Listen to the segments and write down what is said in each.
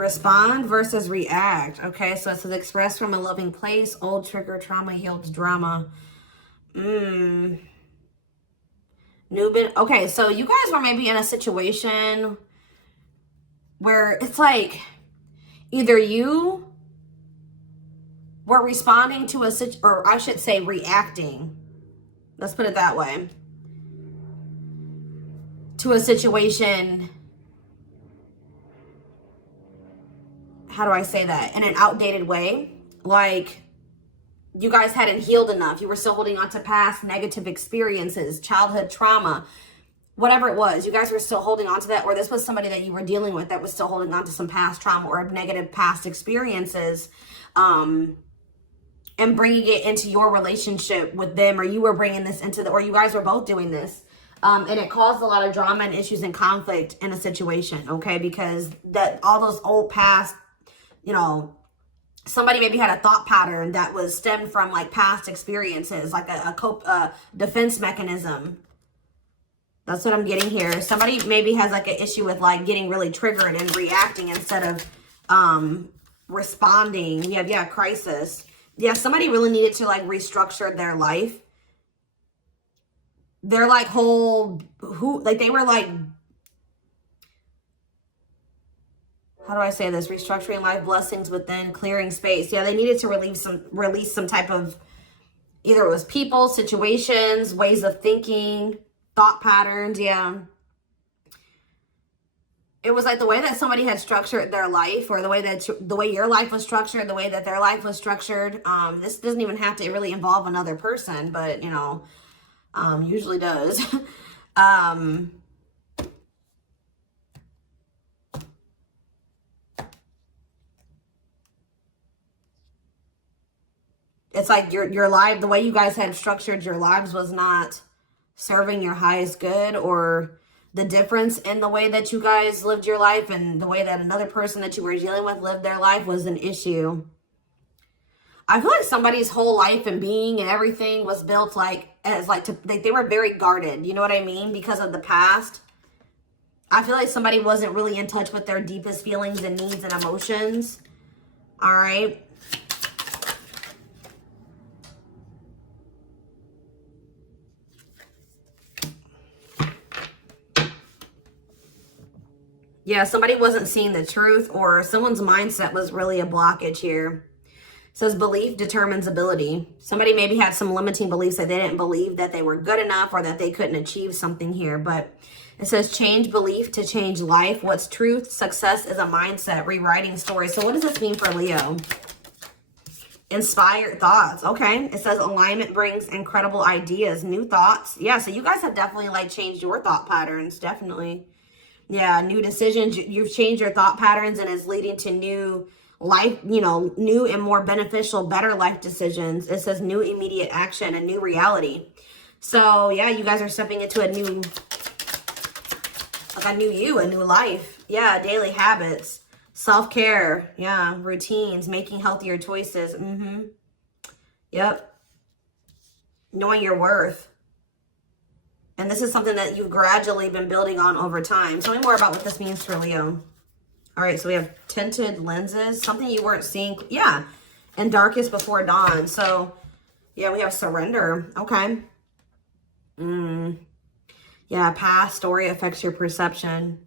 Respond versus react. Okay, so it says express from a loving place, old trigger, trauma, healed drama. New bit. Okay, so you guys were maybe in a situation where it's like either you were responding to a situation, or I should say reacting. Let's put it that way. To a situation. How do I say that? In an outdated way. Like you guys hadn't healed enough. You were still holding on to past negative experiences, childhood trauma, whatever it was. You guys were still holding on to that, or this was somebody that you were dealing with that was still holding on to some past trauma or negative past experiences, and bringing it into your relationship with them, or you were bringing this into or you guys were both doing this. And it caused a lot of drama and issues and conflict in a situation, okay? Because all those old past, you know, somebody maybe had a thought pattern that was stemmed from like past experiences, like a defense mechanism. That's what I'm getting here. Somebody maybe has like an issue with like getting really triggered and reacting instead of responding. Yeah, crisis. Yeah, somebody really needed to like restructure their life. They're like they were like, how do I say this? Restructuring life, blessings within, clearing space. Yeah, they needed to release some type of, either it was people, situations, ways of thinking, thought patterns. Yeah. It was like the way that somebody had structured their life, or the way your life was structured, the way that their life was structured. This doesn't even have to really involve another person, but you know, usually does. It's like your life, the way you guys had structured your lives was not serving your highest good, or the difference in the way that you guys lived your life and the way that another person that you were dealing with lived their life was an issue. I feel like somebody's whole life and being and everything was built they were very guarded. You know what I mean? Because of the past. I feel like somebody wasn't really in touch with their deepest feelings and needs and emotions. All right. Yeah, somebody wasn't seeing the truth, or someone's mindset was really a blockage here. It says belief determines ability. Somebody maybe had some limiting beliefs that they didn't believe that they were good enough, or that they couldn't achieve something here. But it says change belief to change life. What's truth? Success is a mindset. Rewriting stories. So what does this mean for Leo? Inspired thoughts. Okay. It says alignment brings incredible ideas, new thoughts. Yeah, so you guys have definitely like changed your thought patterns. Definitely. Yeah, new decisions. You've changed your thought patterns, and it's leading to new life, you know, new and more beneficial, better life decisions. It says new immediate action, a new reality. So yeah, you guys are stepping into a new you, a new life. Yeah, daily habits, self-care. Yeah, routines, making healthier choices. Yep. Knowing your worth. And this is something that you've gradually been building on over time. Tell me more about what this means for Leo. All right, so we have tinted lenses, something you weren't seeing. Yeah, and darkest before dawn. So, yeah, we have surrender. Okay. Yeah, past story affects your perception.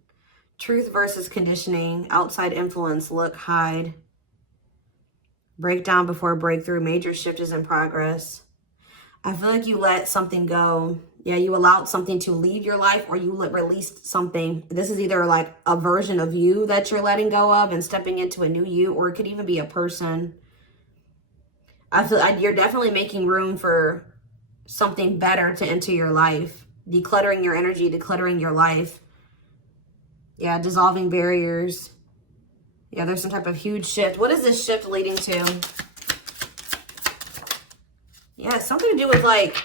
Truth versus conditioning. Outside influence. Look, hide. Breakdown before breakthrough. Major shift is in progress. I feel like you let something go. Yeah, you allowed something to leave your life, or you released something. This is either like a version of you that you're letting go of and stepping into a new you, or it could even be a person. I feel like you're definitely making room for something better to enter your life. Decluttering your energy, decluttering your life. Yeah, dissolving barriers. Yeah, there's some type of huge shift. What is this shift leading to? Yeah, something to do with like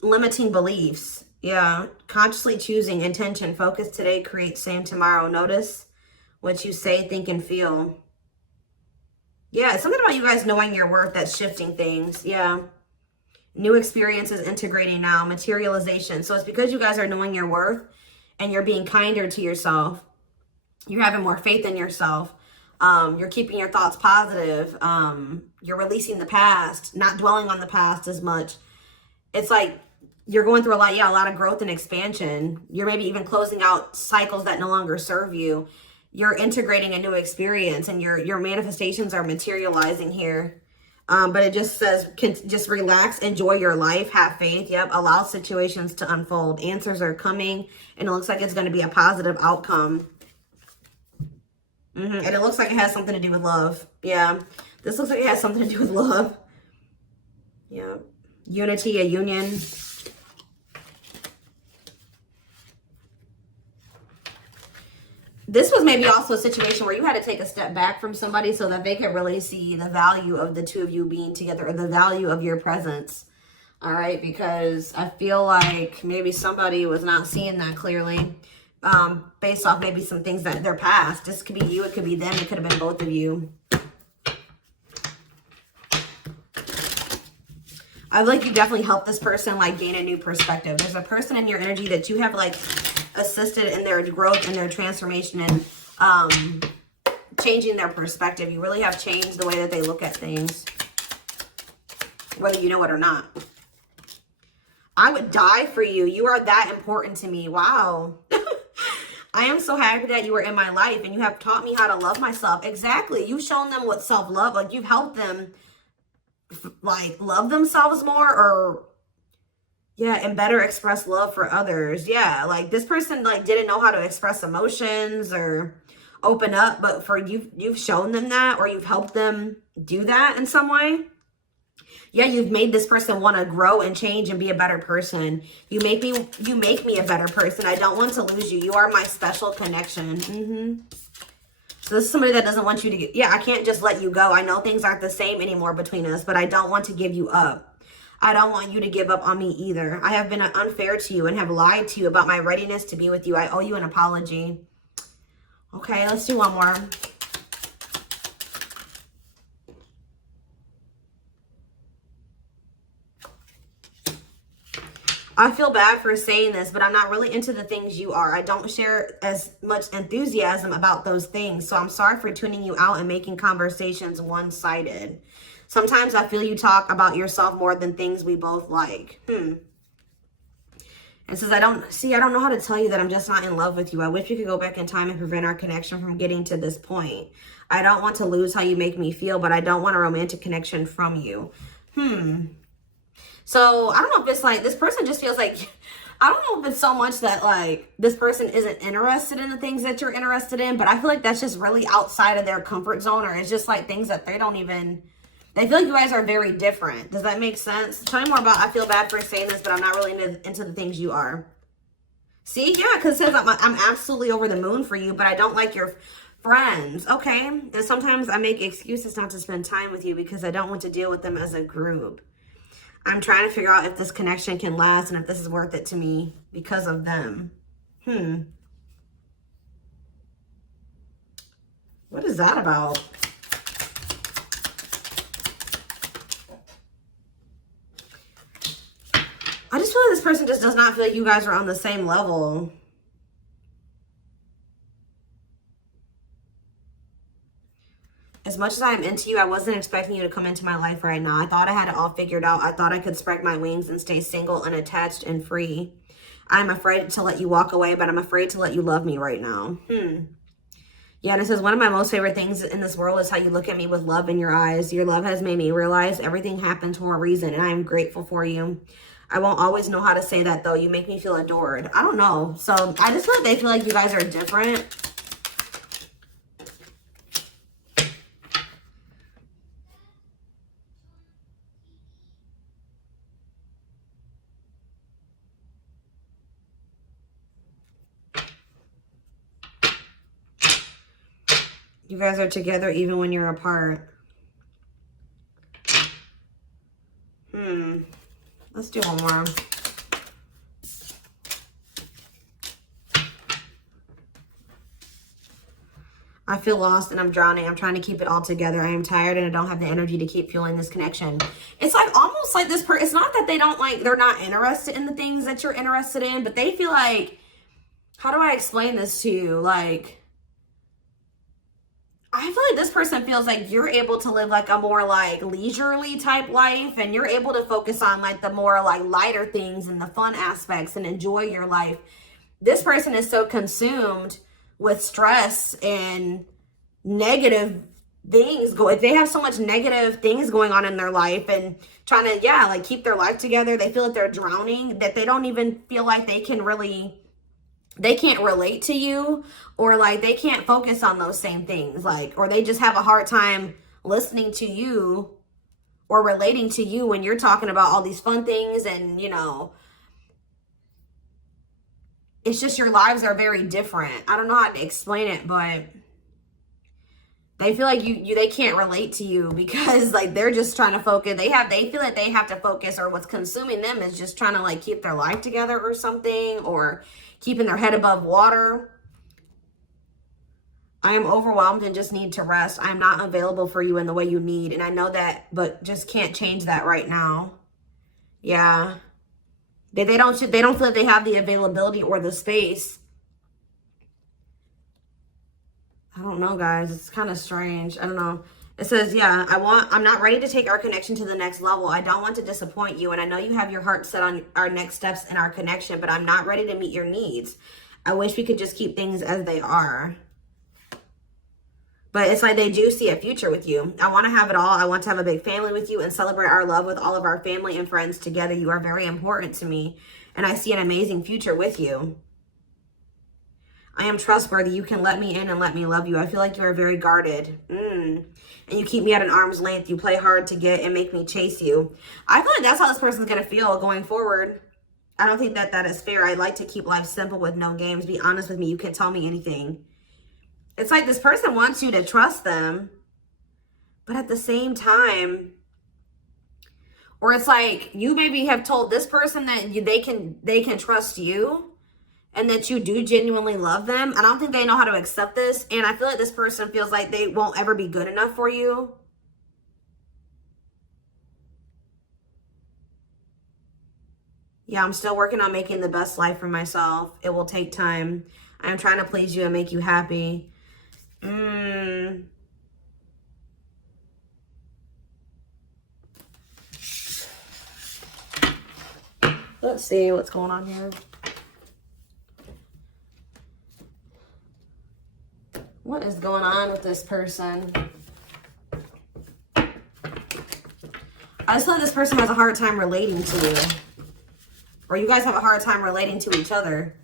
limiting beliefs. Yeah, consciously choosing intention. Focus today, create same tomorrow. Notice what you say, think, and feel. Yeah, something about you guys knowing your worth that's shifting things. Yeah. New experiences integrating now. Materialization. So it's because you guys are knowing your worth and you're being kinder to yourself. You're having more faith in yourself. You're keeping your thoughts positive. You're releasing the past, not dwelling on the past as much. It's like you're going through a lot, yeah, a lot of growth and expansion. You're maybe even closing out cycles that no longer serve you. You're integrating a new experience, and your manifestations are materializing here. But it just says, just relax, enjoy your life, have faith. Yep, allow situations to unfold. Answers are coming, and it looks like it's going to be a positive outcome. And it looks like it has something to do with love. Yeah, this looks like it has something to do with love. Yeah, unity, a union. This was maybe also a situation where you had to take a step back from somebody so that they could really see the value of the two of you being together, or the value of your presence. All right, because I feel like maybe somebody was not seeing that clearly, based off maybe some things that their past. This could be you, it could be them, it could have been both of you. I feel like you definitely helped this person like gain a new perspective. There's a person in your energy that you have like assisted in their growth and their transformation, and changing their perspective. You really have changed the way that they look at things, whether you know it or not. I would die for you. You are that important to me. Wow. I am so happy that you are in my life, and you have taught me how to love myself. Exactly. You've shown them what self-love, like you've helped them like love themselves more, or yeah, and better express love for others. Yeah, like this person like didn't know how to express emotions or open up, but for you've shown them that, or you've helped them do that in some way. Yeah, you've made this person want to grow and change and be a better person. You make me a better person. I don't want to lose you. You are my special connection. So this is somebody that doesn't want you to get, yeah, I can't just let you go. I know things aren't the same anymore between us, but I don't want to give you up. I don't want you to give up on me either. I have been unfair to you and have lied to you about my readiness to be with you. I owe you an apology. Okay, let's do one more. I feel bad for saying this, but I'm not really into the things you are. I don't share as much enthusiasm about those things. So I'm sorry for tuning you out and making conversations one-sided. Sometimes I feel you talk about yourself more than things we both like. And says, I don't know how to tell you that I'm just not in love with you. I wish we could go back in time and prevent our connection from getting to this point. I don't want to lose how you make me feel, but I don't want a romantic connection from you. So I don't know if it's like this person just feels like, I don't know if it's so much that like this person isn't interested in the things that you're interested in, but I feel like that's just really outside of their comfort zone, or it's just like things that they don't even, they feel like you guys are very different. Does that make sense? Tell me more about, I feel bad for saying this, but I'm not really into the things you are. See, yeah, because it says I'm absolutely over the moon for you, but I don't like your friends. Okay, and sometimes I make excuses not to spend time with you because I don't want to deal with them as a group. I'm trying to figure out if this connection can last and if this is worth it to me because of them. What is that about? I just feel like this person just does not feel like you guys are on the same level. As much as I am into you, I wasn't expecting you to come into my life right now. I thought I had it all figured out. I thought I could spread my wings and stay single, unattached, and free. I'm afraid to let you walk away, but I'm afraid to let you love me right now. Yeah, and it says, one of my most favorite things in this world is how you look at me with love in your eyes. Your love has made me realize everything happened for a reason, and I am grateful for you. I won't always know how to say that, though. You make me feel adored. I don't know. So I just feel like they feel like you guys are different. You guys are together even when you're apart. Let's do one more. I feel lost and I'm drowning. I'm trying to keep it all together. I am tired and I don't have the energy to keep fueling this connection. It's like almost like this person, it's not that they don't like, they're not interested in the things that you're interested in, but they feel like, how do I explain this to you? Like, I feel like this person feels like you're able to live like a more like leisurely type life, and you're able to focus on like the more like lighter things and the fun aspects and enjoy your life. This person is so consumed with stress and negative things they have so much negative things going on in their life and trying to, yeah, like keep their life together. They feel like they're drowning, that they don't even feel like they can't relate to you, or like they can't focus on those same things, like, or they just have a hard time listening to you or relating to you when you're talking about all these fun things. And, you know, it's just your lives are very different. I don't know how to explain it, but they feel like they can't relate to you because like they're just trying to focus. They feel like they have to focus, or what's consuming them is just trying to like keep their life together or something, or keeping their head above water. I am overwhelmed and just need to rest. I am not available for you in the way you need. And I know that, but just can't change that right now. Yeah. They don't feel like they have the availability or the space. I don't know, guys. It's kind of strange. I don't know. It says, yeah, I'm not ready to take our connection to the next level. I don't want to disappoint you. And I know you have your heart set on our next steps in our connection, but I'm not ready to meet your needs. I wish we could just keep things as they are. But it's like they do see a future with you. I want to have it all. I want to have a big family with you and celebrate our love with all of our family and friends together. You are very important to me, and I see an amazing future with you. I am trustworthy. You can let me in and let me love you. I feel like you are very guarded. And you keep me at an arm's length. You play hard to get and make me chase you. I feel like that's how this person's going to feel going forward. I don't think that that is fair. I like to keep life simple with no games. Be honest with me. You can tell me anything. It's like this person wants you to trust them, but at the same time, or it's like you maybe have told this person that they can trust you and that you do genuinely love them. I don't think they know how to accept this. And I feel like this person feels like they won't ever be good enough for you. Yeah, I'm still working on making the best life for myself. It will take time. I'm trying to please you and make you happy. Let's see what's going on here. What is going on with this person? I just feel like this person has a hard time relating to you. Or you guys have a hard time relating to each other.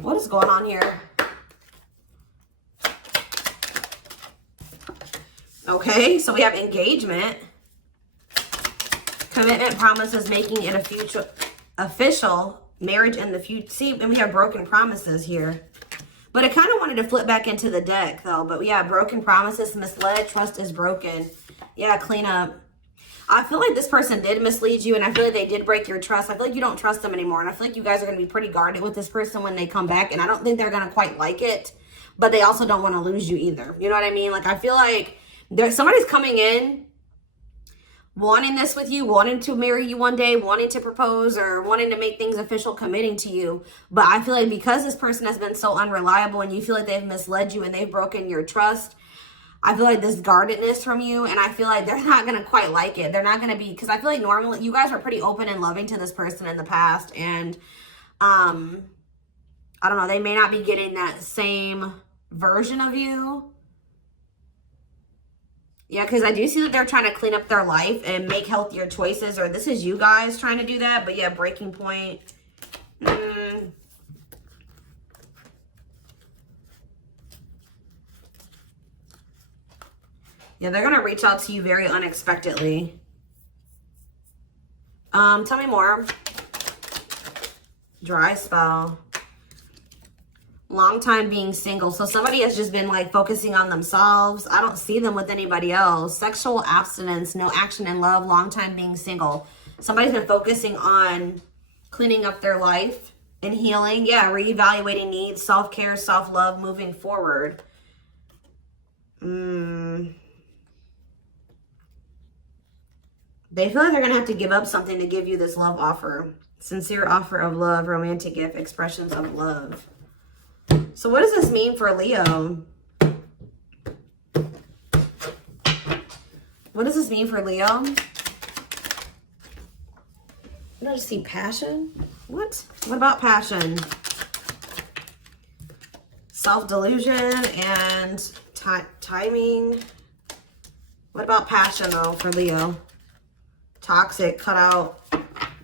What is going on here? Okay, so we have engagement, commitment, promises, making it a future official, marriage in the future. See, and we have broken promises here. But I kind of wanted to flip back into the deck though. But yeah, broken promises, misled, trust is broken. Yeah, clean up. I feel like this person did mislead you, and I feel like they did break your trust. I feel like you don't trust them anymore, and I feel like you guys are going to be pretty guarded with this person when they come back, and I don't think they're going to quite like it, but they also don't want to lose you either. You know what I mean? Like, I feel like somebody's coming in wanting this with you, wanting to marry you one day, wanting to propose, or wanting to make things official, committing to you. But I feel like because this person has been so unreliable and you feel like they've misled you and they've broken your trust, I feel like this guardedness from you, and I feel like they're not going to quite like it. They're not going to be, because I feel like normally you guys were pretty open and loving to this person in the past, and I don't know, they may not be getting that same version of you. Yeah, because I do see that they're trying to clean up their life and make healthier choices, or this is you guys trying to do that. But yeah, breaking point. Yeah, they're going to reach out to you very unexpectedly. Tell me more. Dry spell. Long time being single. So somebody has just been like focusing on themselves. I don't see them with anybody else. Sexual abstinence, no action in love, long time being single. Somebody's been focusing on cleaning up their life and healing. Yeah, reevaluating needs, self-care, self-love, moving forward. They feel like they're going to have to give up something to give you this love offer. Sincere offer of love, romantic gift, expressions of love. So what does this mean for Leo? What does this mean for Leo? I don't just see passion. What? What about passion? Self-delusion and timing. What about passion though for Leo? Toxic, cut out.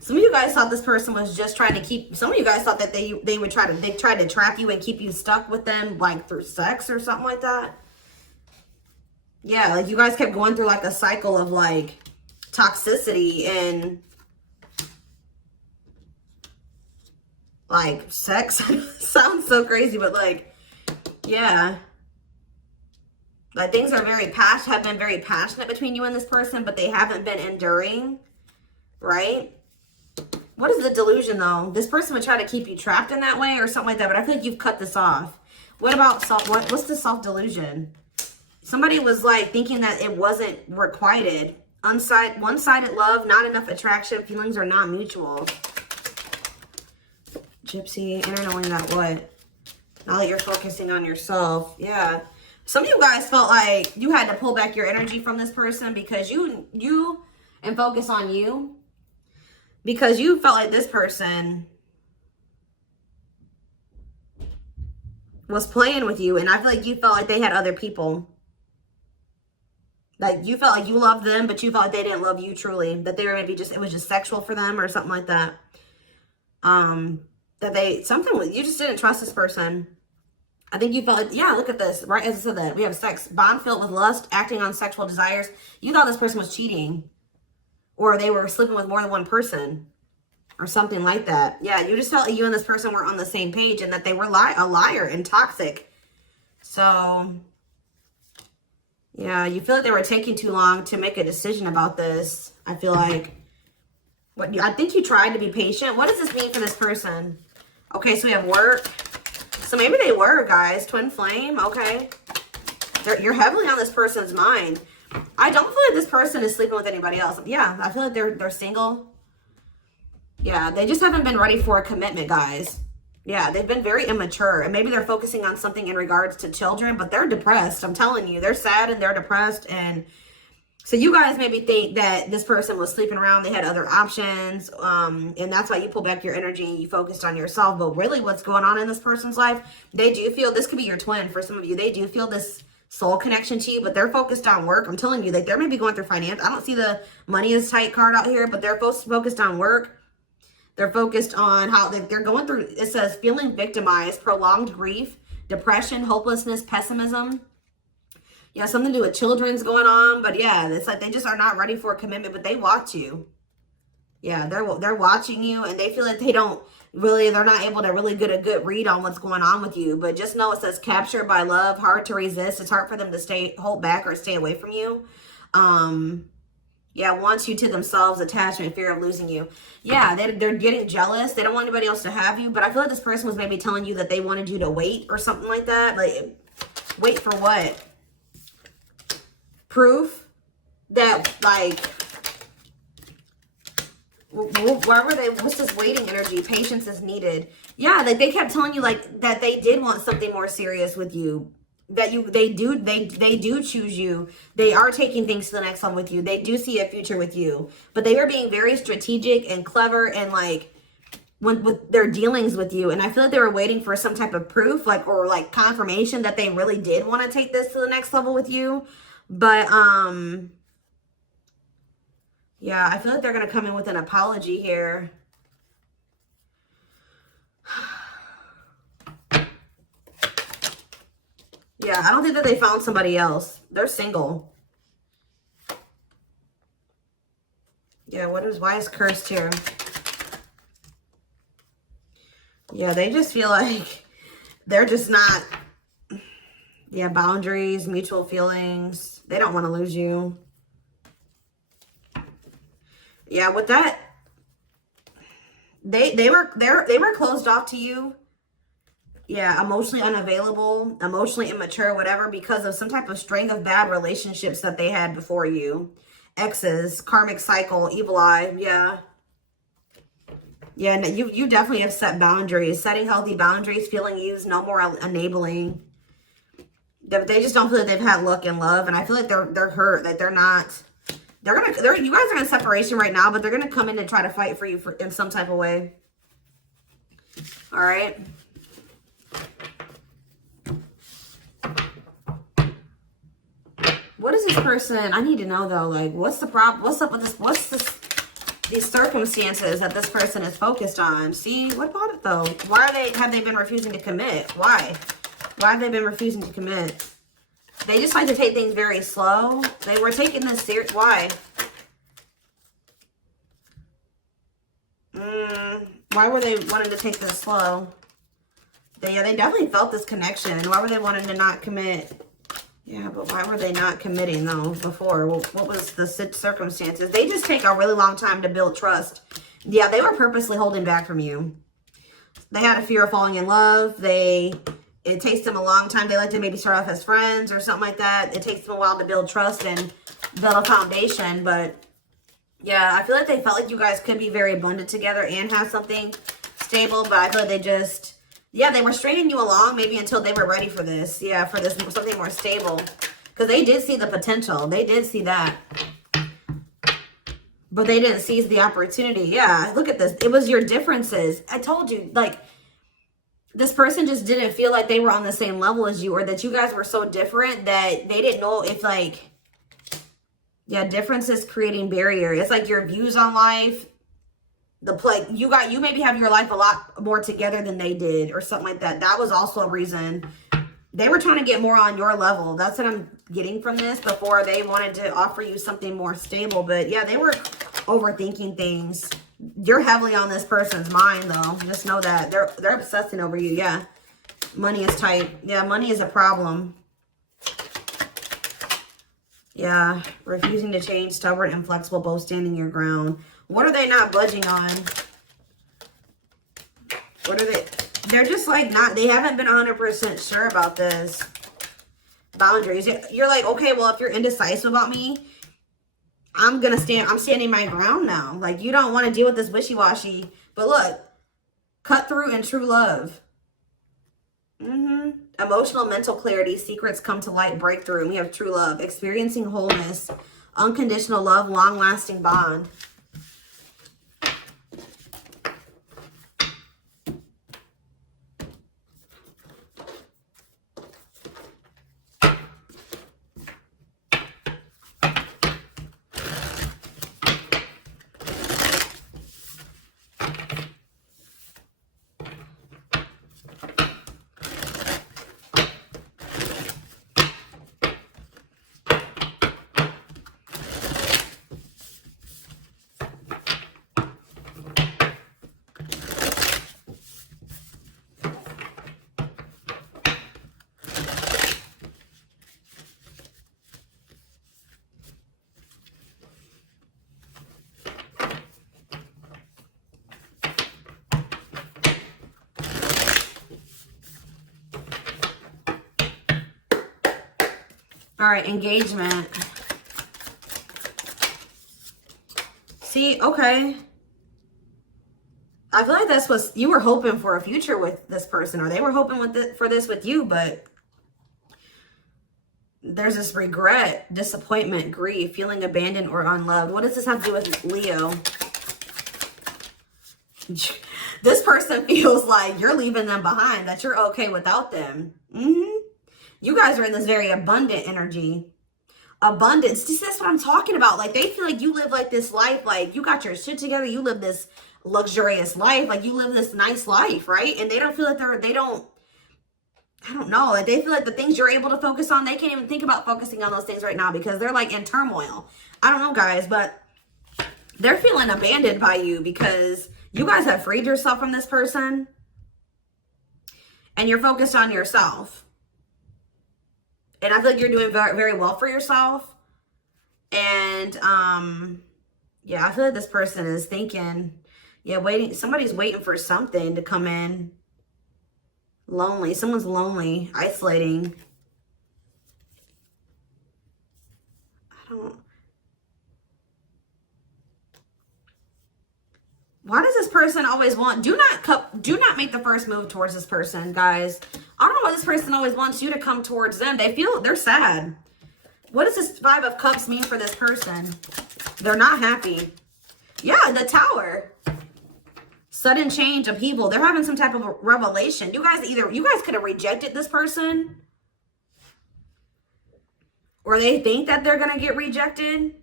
Some of you guys thought this person was just trying to keep, some of you guys thought that they tried to trap you and keep you stuck with them, like through sex or something like that. Yeah, like you guys kept going through like a cycle of like toxicity and like sex. Sounds so crazy, but like, yeah. Like things are have been very passionate between you and this person, but they haven't been enduring, right? What is the delusion though? This person would try to keep you trapped in that way or something like that, but I feel like you've cut this off. What about what's the self-delusion? Somebody was like thinking that it wasn't requited. One-sided love, not enough attraction, feelings are not mutual. Gypsy, inner knowing that what? Now that you're focusing on yourself. Yeah. Some of you guys felt like you had to pull back your energy from this person because you and focus on you. Because you felt like this person was playing with you. And I feel like you felt like they had other people. Like you felt like you loved them, but you felt like they didn't love you truly. That they were maybe just, it was just sexual for them or something like that. You just didn't trust this person. I think you felt like, yeah, look at this, right? As I said that, we have sex, bond filled with lust, acting on sexual desires. You thought this person was cheating. Or they were sleeping with more than one person. Or something like that. Yeah, you just felt like you and this person were on the same page and that they were a liar and toxic. So, yeah, you feel like they were taking too long to make a decision about this. I feel like, I think you tried to be patient. What does this mean for this person? Okay, so we have work. So maybe they were, guys. Twin flame, okay. You're heavily on this person's mind. I don't feel like this person is sleeping with anybody else. Yeah, I feel like they're single. Yeah, they just haven't been ready for a commitment, guys. Yeah, they've been very immature. And maybe they're focusing on something in regards to children, but they're depressed. I'm telling you, they're sad and they're depressed. And so you guys maybe think that this person was sleeping around. They had other options. And that's why you pull back your energy and you focused on yourself. But really what's going on in this person's life, they do feel, this could be your twin for some of you. They do feel this soul connection to you, but they're focused on work. I'm telling you, like they're maybe going through finance. I don't see the money is tight card out here, but they're focused on work. They're focused on how they're going through, it says feeling victimized, prolonged grief, depression, hopelessness, pessimism. Yeah, something to do with children's going on. But yeah, it's like they just are not ready for a commitment, but they watch you. Yeah, they're watching you and they feel like they're not able to really get a good read on what's going on with you. But just know it says captured by love, hard to resist. It's hard for them to hold back or stay away from you. Yeah, wants you to themselves, attachment, fear of losing you. Yeah, they're getting jealous. They don't want anybody else to have you. But I feel like this person was maybe telling you that they wanted you to wait or something like that. Like, wait for what? Proof that, like, why were they, what's this waiting energy? Patience is needed. Yeah, like they kept telling you like that they did want something more serious with you. That they do choose you. They are taking things to the next level with you. They do see a future with you. But they are being very strategic and clever and like with their dealings with you. And I feel like they were waiting for some type of proof, like, or like confirmation that they really did want to take this to the next level with you. But yeah, I feel like they're gonna come in with an apology here. Yeah, I don't think that they found somebody else. They're single. Yeah, why is cursed here? Yeah, they just feel like they're just not, yeah, boundaries, mutual feelings. They don't want to lose you. Yeah, with that, they were closed off to you. Yeah, emotionally unavailable, emotionally immature, whatever, because of some type of string of bad relationships that they had before you. Exes, karmic cycle, evil eye. Yeah. Yeah, and you definitely have set boundaries. Setting healthy boundaries, feeling used, no more enabling. They just don't feel like they've had luck in love, and I feel like they're hurt, that they're not. You guys are in separation right now, but they're gonna come in and try to fight for you in some type of way. All right. What is this person? I need to know though. Like, what's the problem? What's up with this? What's this? These circumstances that this person is focused on. See, what about it though? Why have they been refusing to commit? Why? Why have they been refusing to commit? They just like to take things very slow. They were taking this serious. Why? Why were they wanting to take this slow? Yeah, they definitely felt this connection. Why were they wanting to not commit? Yeah, but why were they not committing though before? What was the circumstances? They just take a really long time to build trust. Yeah, they were purposely holding back from you. They had a fear of falling in love. It takes them a long time. They like to maybe start off as friends or something like that. It takes them a while to build trust and build a foundation. But yeah, I feel like they felt like you guys could be very abundant together and have something stable. But I feel like they just... Yeah, they were stringing you along maybe until they were ready for this. Yeah, for this something more stable. Because they did see the potential. They did see that. But they didn't seize the opportunity. Yeah, look at this. It was your differences. I told you, like, this person just didn't feel like they were on the same level as you, or that you guys were so different that they didn't know if, like, yeah, differences creating barriers. It's like your views on life. You maybe have your life a lot more together than they did or something like that. That was also a reason. They were trying to get more on your level. That's what I'm getting from this, before they wanted to offer you something more stable. But yeah, they were overthinking things. You're heavily on this person's mind though. Just know that they're obsessing over you. Yeah. Money is tight. Yeah, money is a problem. Yeah, refusing to change, stubborn, inflexible, both standing your ground. What are they not budging on? What are they? They're just like not, they haven't been 100% sure about this. Boundaries. You're like, okay, well, if you're indecisive about me, I'm standing my ground now. Like, you don't want to deal with this wishy-washy. But look, cut through in true love. Emotional, mental clarity, secrets come to light, breakthrough. And we have true love, experiencing wholeness, unconditional love, long-lasting bond. All right, engagement. See, okay. I feel like that's what you were hoping for, a future with this person, or they were hoping for this with you, but there's this regret, disappointment, grief, feeling abandoned or unloved. What does this have to do with Leo? This person feels like you're leaving them behind, that you're okay without them. You guys are in this very abundant energy. Abundance. See, that's what I'm talking about. Like, they feel like you live like this life, like you got your shit together. You live this luxurious life. Like, you live this nice life, right? And they don't feel like I don't know. Like, they feel like the things you're able to focus on, they can't even think about focusing on those things right now because they're like in turmoil. I don't know, guys, but they're feeling abandoned by you because you guys have freed yourself from this person and you're focused on yourself. And I feel like you're doing very, very well for yourself. And, yeah, I feel like this person is thinking, yeah, somebody's waiting for something to come in. Lonely. Someone's lonely, isolating. I don't... Why does this person always want... Do not make the first move towards this person, guys. I don't know why this person always wants you to come towards them. They're sad. What does this Five of Cups mean for this person? They're not happy. Yeah, the Tower. Sudden change, upheaval. They're having some type of revelation. You guys could have rejected this person. Or they think that they're going to get rejected.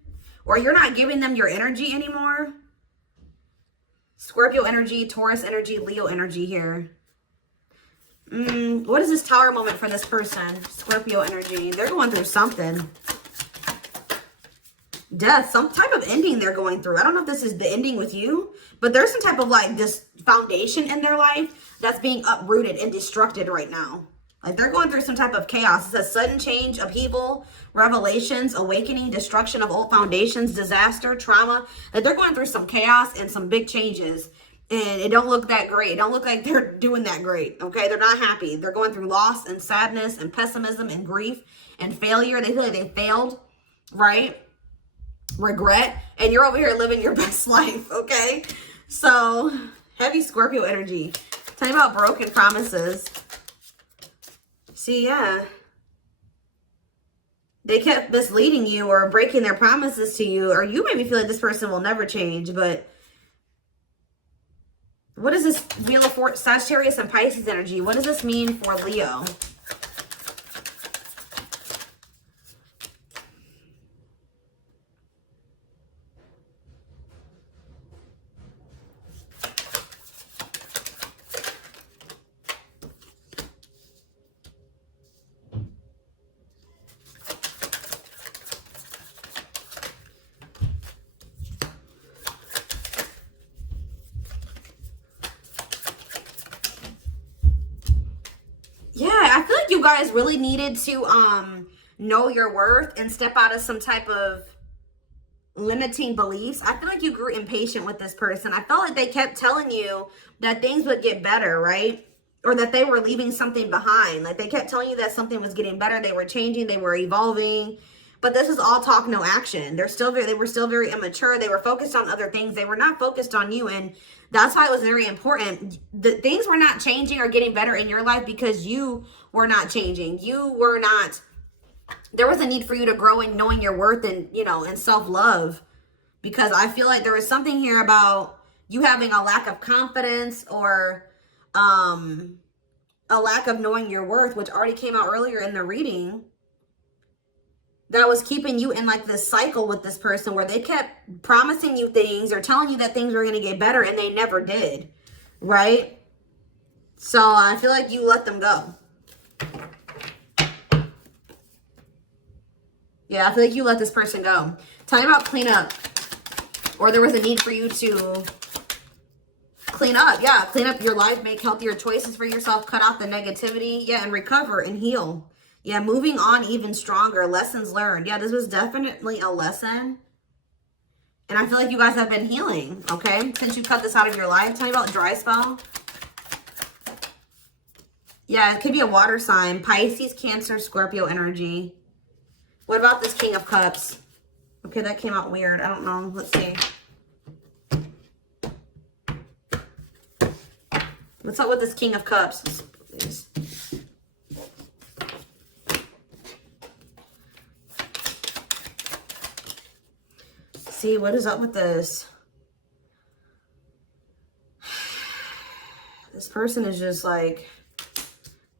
Or you're not giving them your energy anymore. Scorpio energy, Taurus energy, Leo energy here. What is this Tower moment for this person? Scorpio energy. They're going through something. Death. Some type of ending they're going through. I don't know if this is the ending with you, but there's some type of like this foundation in their life that's being uprooted and destructed right now. Like they're going through some type of chaos. It says sudden change, upheaval, revelations, awakening, destruction of old foundations, disaster, trauma. Like they're going through some chaos and some big changes. And it don't look that great. It don't look like they're doing that great. Okay, they're not happy. They're going through loss and sadness and pessimism and grief and failure. They feel like they failed, right? Regret. And you're over here living your best life, okay? So, heavy Scorpio energy. Tell me about broken promises. See, yeah. They kept misleading you or breaking their promises to you. Or you maybe feel like this person will never change, but... What is this Wheel of Sagittarius and Pisces energy? What does this mean for Leo? You guys really needed to know your worth and step out of some type of limiting beliefs. I feel like you grew impatient with this person. I felt like they kept telling you that things would get better, right? Or that they were leaving something behind. Like they kept telling you that something was getting better, they were changing, they were evolving. But this is all talk, no action. They were still very immature. They were focused on other things. They were not focused on you. And that's why it was very important. The things were not changing or getting better in your life because you were not changing. There was a need for you to grow in knowing your worth and, and self-love. Because I feel like there was something here about you having a lack of confidence or a lack of knowing your worth, which already came out earlier in the reading. That was keeping you in like this cycle with this person where they kept promising you things or telling you that things were going to get better and they never did, right? So I feel like you let them go. Yeah, I feel like you let this person go. Tell me about cleanup. Or there was a need for you to clean up. Yeah, clean up your life, make healthier choices for yourself, cut out the negativity. Yeah, and recover and heal. Yeah, moving on even stronger. Lessons learned. Yeah, this was definitely a lesson. And I feel like you guys have been healing, okay? Since you cut this out of your life. Tell me about dry spell. Yeah, it could be a water sign. Pisces, Cancer, Scorpio energy. What about this King of Cups? Okay, that came out weird. I don't know. Let's see. What's up with this King of Cups? Please. See, what is up with this? This person is just like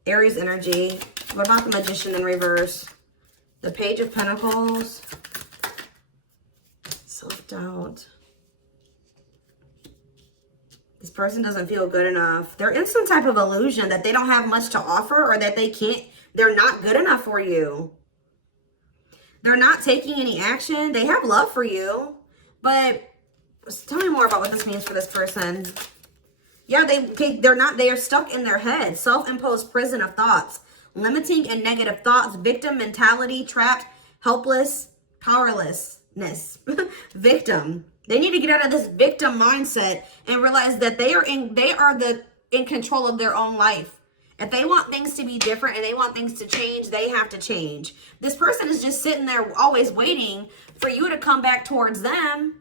Aries energy. What about the Magician in reverse? The Page of Pentacles. Self-doubt. This person doesn't feel good enough. They're in some type of illusion that they don't have much to offer or that they're not good enough for you. They're not taking any action. They have love for you. But tell me more about what this means for this person. Yeah, they are stuck in their head. Self-imposed prison of thoughts. Limiting and negative thoughts. Victim mentality. Trapped. Helpless. Powerlessness. Victim. They need to get out of this victim mindset and realize that they are in control of their own life. If they want things to be different and they want things to change, they have to change. This person is just sitting there always waiting for you to come back towards them.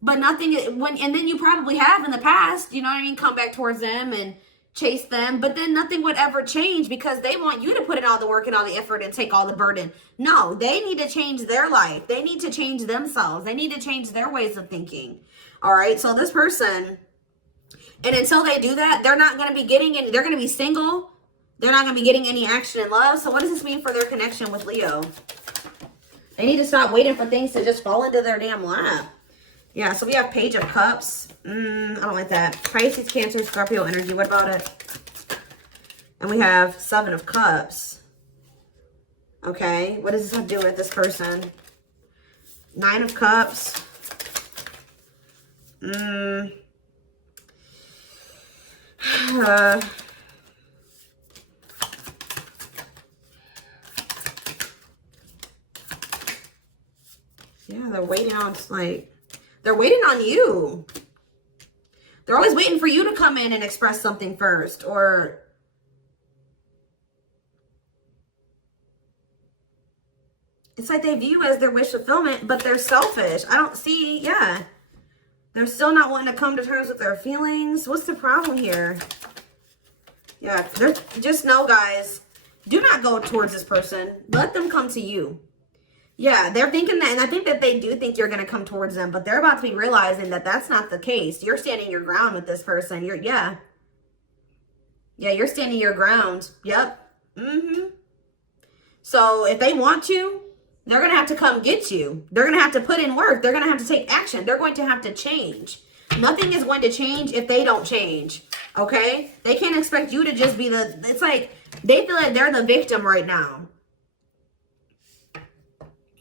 But nothing, and then you probably have in the past, you know what I mean, come back towards them and chase them, but then nothing would ever change because they want you to put in all the work and all the effort and take all the burden. No, they need to change their life. They need to change themselves. They need to change their ways of thinking. All right, so this person, and until they do that, they're not going to be getting any, they're going to be single. They're not going to be getting any action in love. So what does this mean for their connection with Leo? They need to stop waiting for things to just fall into their damn lap. Yeah, so we have Page of Cups. I don't like that. Pisces, Cancer, Scorpio energy. What about it? And we have Seven of Cups. Okay, what does this have to do with this person? Nine of Cups. Yeah, they're waiting on, like, they're waiting on you. They're always waiting for you to come in and express something first. Or it's like they view you as their wish fulfillment, but they're selfish. I don't see, yeah. They're still not wanting to come to terms with their feelings. What's the problem here? Yeah, just know, guys, do not go towards this person. Let them come to you. Yeah, they're thinking that, and I think that they do think you're going to come towards them, but they're about to be realizing that that's not the case. You're standing your ground with this person. Yeah, you're standing your ground. Yep. So if they want you, they're going to have to come get you. They're going to have to put in work. They're going to have to take action. They're going to have to change. Nothing is going to change if they don't change. Okay? They can't expect you to just be it's like they feel like they're the victim right now.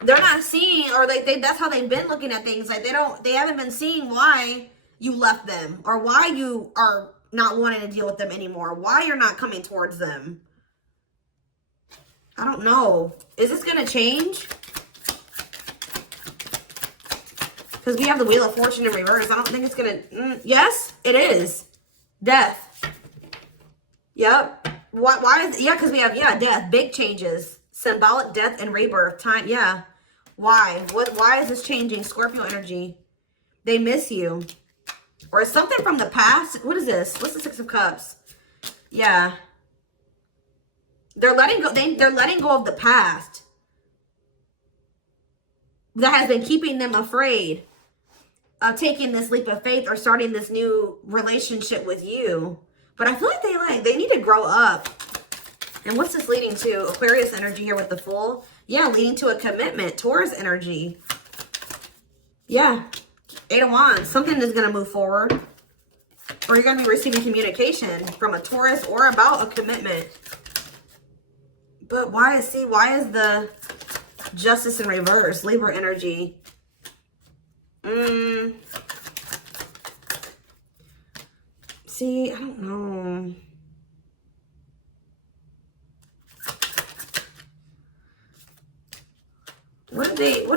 They're not seeing, or that's how they've been looking at things. Like they haven't been seeing why you left them, or why you are not wanting to deal with them anymore, why you're not coming towards them. I don't know. Is this going to change? Because we have the Wheel of Fortune in reverse. I don't think it's going to, yes, it is. Death. Yep. Why is, yeah, because we have, death, big changes. Symbolic death and rebirth time. Yeah. Why? Why is this changing? Scorpio energy. They miss you. Or something from the past. What is this? What's the Six of Cups? Yeah. They're letting go. They're letting go of the past. That has been keeping them afraid of taking this leap of faith or starting this new relationship with you. But I feel like they need to grow up. And what's this leading to? Aquarius energy here with the Fool. Yeah, leading to a commitment. Taurus energy. Yeah. Eight of Wands. Something is going to move forward. Or you're going to be receiving communication from a Taurus or about a commitment. But why is the Justice in reverse? Libra energy. See, I don't know. What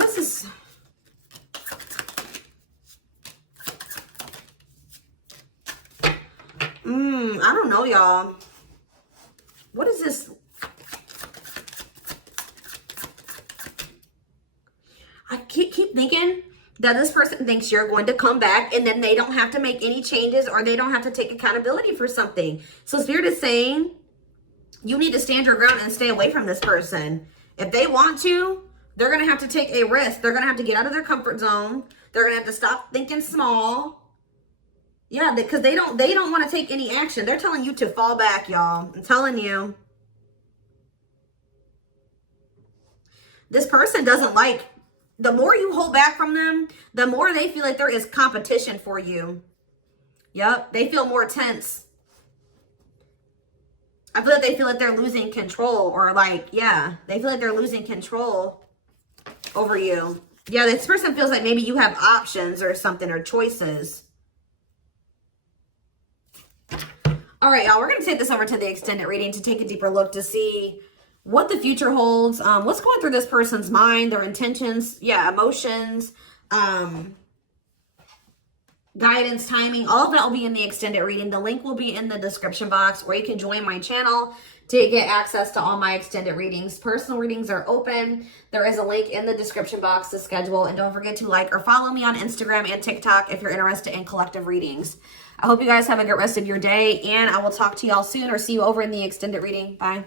is this? I don't know, y'all. What is this? I keep thinking that this person thinks you're going to come back and then they don't have to make any changes or they don't have to take accountability for something. So Spirit is saying you need to stand your ground and stay away from this person. If they want to, they're going to have to take a risk. They're going to have to get out of their comfort zone. They're going to have to stop thinking small. Yeah, because they don't want to take any action. They're telling you to fall back, y'all. I'm telling you. This person doesn't like, the more you hold back from them, the more they feel like there is competition for you. Yep, they feel more tense. I feel like they feel like they're losing control, or like, yeah, they feel like they're losing control over you. Yeah, this person feels like maybe you have options or something, or choices. All right, y'all, we're going to take this over to the extended reading to take a deeper look to see what the future holds, what's going through this person's mind, their intentions, yeah, emotions. guidance, timing, all of that will be in the extended reading. The link will be in the description box, or you can join my channel to get access to all my extended readings. Personal readings are open. There is a link in the description box to schedule. And don't forget to like or follow me on Instagram and TikTok if you're interested in collective readings. I hope you guys have a good rest of your day, and I will talk to y'all soon or see you over in the extended reading. Bye.